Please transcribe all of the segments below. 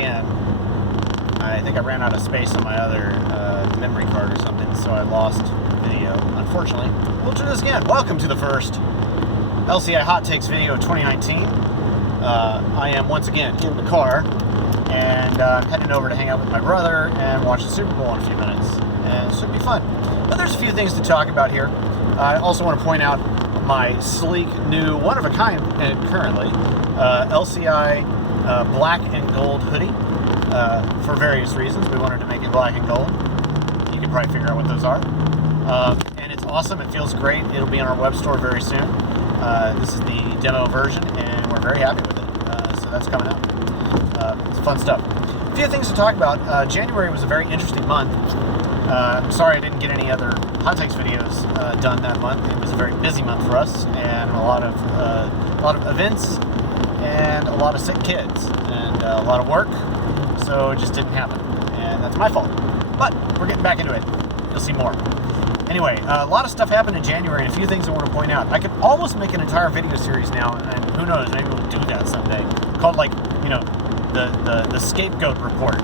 again. I think I ran out of space on my other memory card or something, so I lost video, unfortunately. We'll do this again. Welcome to the first LCI Hot Takes video of 2019. I am once again in the car, and I'm heading over to hang out with my brother and watch the Super Bowl in a few minutes, and it should be fun. But there's a few things to talk about here. I also want to point out my sleek new one-of-a-kind currently LCI black and gold hoodie. For various reasons, we wanted to make it black and gold. You can probably figure out what those are. And it's awesome. It feels great. It'll be on our web store very soon. This is the demo version, and we're very happy with it. So that's coming out. It's fun stuff. A few things to talk about. January was a very interesting month. I'm sorry I didn't get any other Hot Takes videos done that month. It was a very busy month for us, and a lot of events, and a lot of sick kids, and a lot of work. So it just didn't happen, and that's my fault. But we're getting back into it. You'll see more. Anyway, a lot of stuff happened in January, and a few things I want to point out. I could almost make an entire video series now, and who knows, maybe we'll do that someday, called, like, you know, the scapegoat report,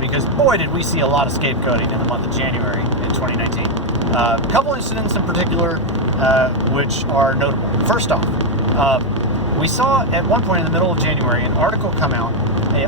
because boy did we see a lot of scapegoating in the month of January in 2019. A couple incidents in particular which are notable. First off, we saw at one point in the middle of January an article come out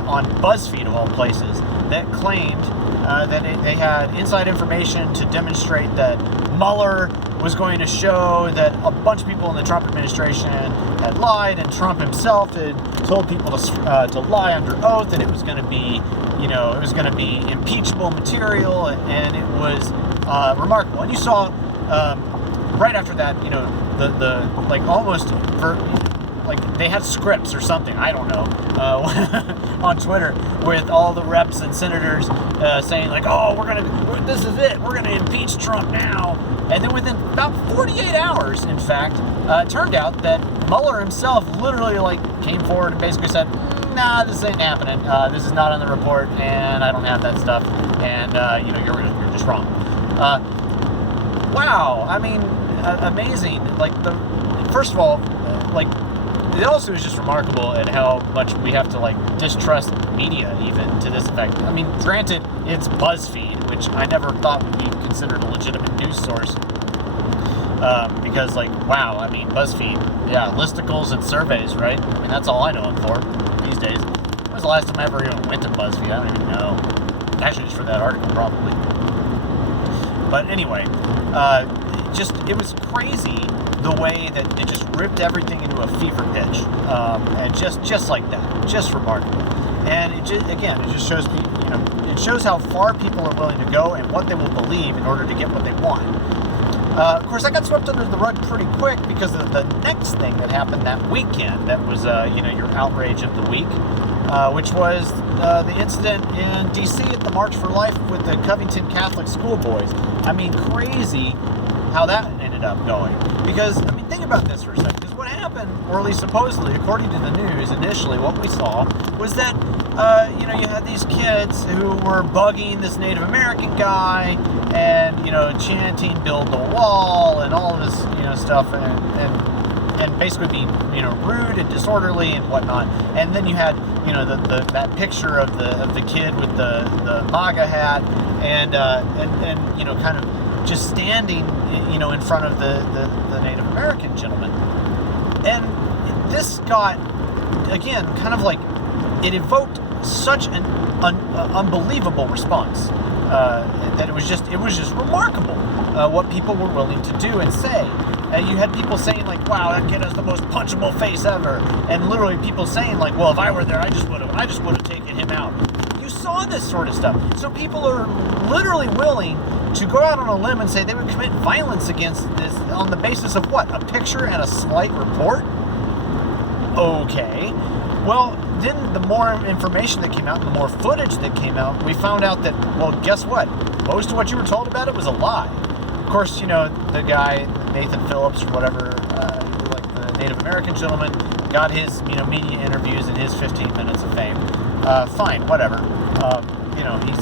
on BuzzFeed, of all places, that claimed that they had inside information to demonstrate that Mueller was going to show that a bunch of people in the Trump administration had lied, and Trump himself had told people to lie under oath, and it was going to be, you know, it was going to be impeachable material, and it was remarkable. And you saw right after that, you know, the like almost like they had scripts or something, I don't know, on Twitter with all the reps and senators saying like, oh, this is it, we're gonna impeach Trump now. And then within about 48 hours, in fact, it turned out that Mueller himself literally like came forward and basically said, nah, this ain't happening. This is not on the report, and I don't have that stuff. And you know, you're just wrong. Wow, I mean, amazing. Like first of all, like. It also is just remarkable at how much we have to like distrust media, even to this effect. I mean, granted, it's BuzzFeed, which I never thought would be considered a legitimate news source. Because, like, wow, I mean, BuzzFeed, yeah, listicles and surveys, right? I mean, that's all I know them for these days. When was the last time I ever even went to BuzzFeed? I don't even know. Actually, just for that article, probably. But anyway, it was crazy the way that it just ripped everything into a fever pitch, and just like that, just remarkable. And it just shows people, you know, it shows how far people are willing to go and what they will believe in order to get what they want. Of course, that got swept under the rug pretty quick because of the next thing that happened that weekend. That was, you know, your outrage of the week, which was the incident in D.C. at the March for Life with the Covington Catholic schoolboys. I mean, crazy how that ended up going. Because, I mean, think about this for a second. Because what happened, or at least supposedly, according to the news, initially, what we saw was that, you know, you had these kids who were bugging this Native American guy and, you know, chanting, build the wall, and all of this, you know, stuff, and basically being, you know, rude and disorderly and whatnot. And then you had, you know, that picture of the kid with the MAGA hat and you know, kind of just standing, you know, in front of the Native American gentleman. And this got, again, kind of like, it evoked such an unbelievable response that it was just remarkable what people were willing to do and say. And you had people saying like, wow, that kid has the most punchable face ever. And literally people saying like, well, if I were there, I just would have taken him out. You saw this sort of stuff. So people are literally willing to go out on a limb and say they would commit violence against this on the basis of what? A picture and a slight report? Okay. Well, then the more information that came out and the more footage that came out, we found out that, well, guess what? Most of what you were told about it was a lie. Of course, you know, the guy, Nathan Phillips, or whatever, like the Native American gentleman, got his, you know, media interviews and his 15 minutes of fame. Fine, whatever. You know, he's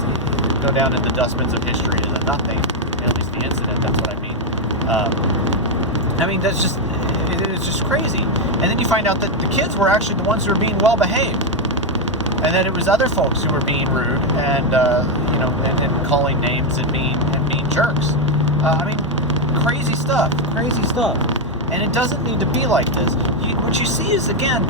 go down in the dustbins of history as a nothing, at least the incident, that's what I mean. I mean, that's just, it's just crazy. And then you find out that the kids were actually the ones who were being well behaved. and then it was other folks who were being rude and and calling names and being jerks. I mean, crazy stuff, and it doesn't need to be like this. What you see is, again,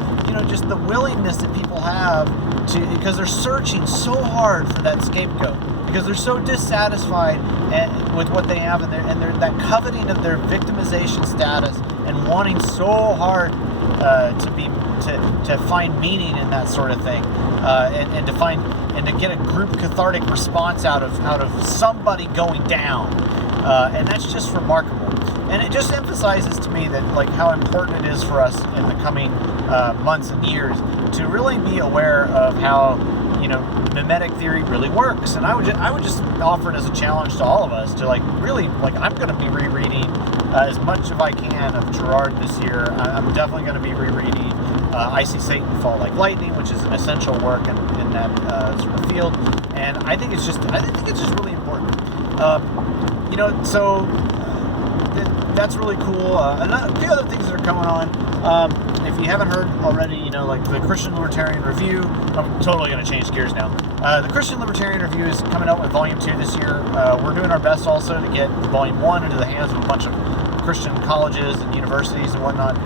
just the willingness that people have to, because they're searching so hard for that scapegoat, because they're so dissatisfied with what they have, and they're that coveting of their victimization status and wanting so hard to find meaning in that sort of thing, and to get a group cathartic response out of somebody going down, and that's just remarkable. And it just emphasizes to me that, like, how important it is for us in the coming months and years to really be aware of how mimetic theory really works. And I would just offer it as a challenge to all of us to, like, really, like, I'm going to be rereading as much as I can of Gerard this year. I'm definitely going to be rereading I See Satan Fall Like Lightning, which is an essential work in that sort of field. And I think it's just really important. So that's really cool. And a few other things that are coming on. If you haven't heard already, like the Christian Libertarian Review. I'm totally going to change gears now. The Christian Libertarian Review is coming out with Volume 2 this year. We're doing our best also to get Volume 1 into the hands of a bunch of Christian colleges and universities and whatnot.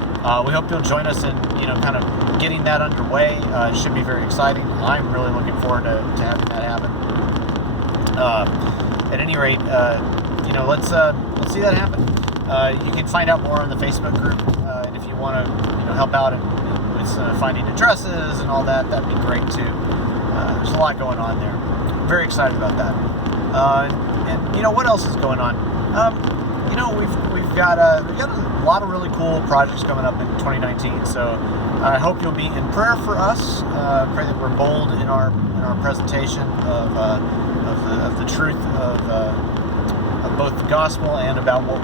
We hope you'll join us in, kind of getting that underway. It should be very exciting. I'm really looking forward to having that happen. At any rate, let's see that happen. You can find out more on the Facebook group, and if you want to, help out with finding addresses and all that, that'd be great too. There's a lot going on there. I'm very excited about that. And what else is going on? We've got a lot of really cool projects coming up in 2019. So I hope you'll be in prayer for us. Pray that we're bold in our presentation of the truth of both the gospel and about what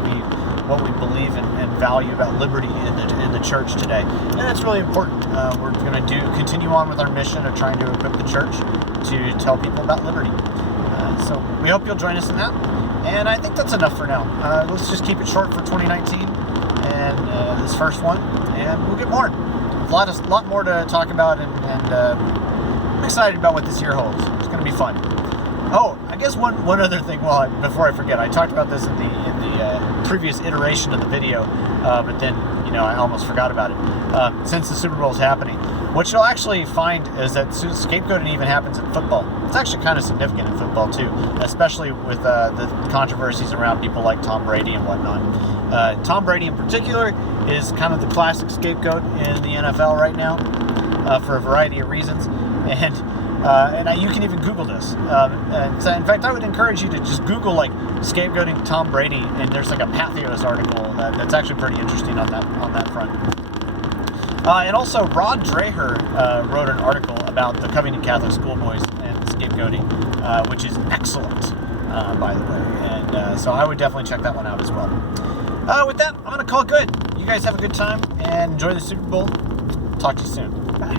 we believe and value about liberty in the church today. And that's really important. We're going to continue on with our mission of trying to equip the church to tell people about liberty. So we hope you'll join us in that. And I think that's enough for now. Let's just keep it short for 2019 and this first one, and we'll get more. A lot more to talk about, and I'm excited about what this year holds. It's going to be fun. Oh, I guess one other thing. Before I forget, I talked about this in the previous iteration of the video, but then I almost forgot about it. Since the Super Bowl is happening, what you'll actually find is that scapegoating even happens in football. It's actually kind of significant in football too, especially with the controversies around people like Tom Brady and whatnot. Tom Brady in particular is kind of the classic scapegoat in the NFL right now, for a variety of reasons, and you can even Google this. And so in fact, I would encourage you to just Google, like, scapegoating Tom Brady, and there's like a Pathos article that's actually pretty interesting on that front. And also, Rod Dreher wrote an article about the Covington Catholic schoolboys and scapegoating, which is excellent, by the way. And so I would definitely check that one out as well. With that, I'm going to call it good. You guys have a good time and enjoy the Super Bowl. Talk to you soon. Bye.